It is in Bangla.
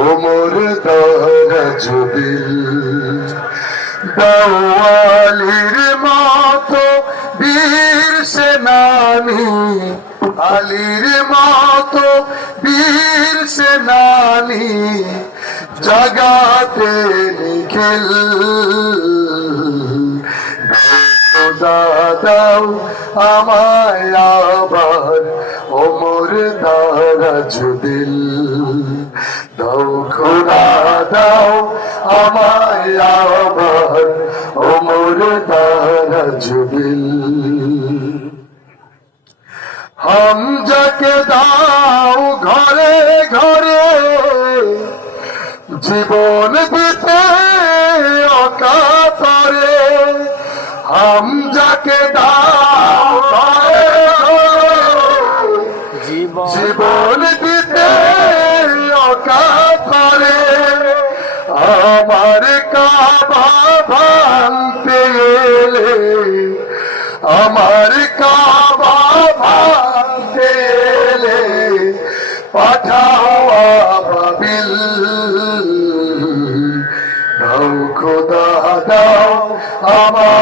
ওমর দারাজ দিল দাওয়ালির মতো বীর সেনানি আলীর মতো বীর সেনানি জাগাতে নিখিল। দাদাও আমায় ওমর দারাজ দিল। দাও খোদা, দাও আমায় ওমর দারাজ দিল। হামজাকে দাও ঘরে ঘরে, জীবন হামজাকে দাও জীবন। দিতে অকাতরে আমার কাবা ভাঙতে এলে আমার কাবা ভাঙতে এলে পাঠাও আবাবিল। দাও খোদা দাও আমায়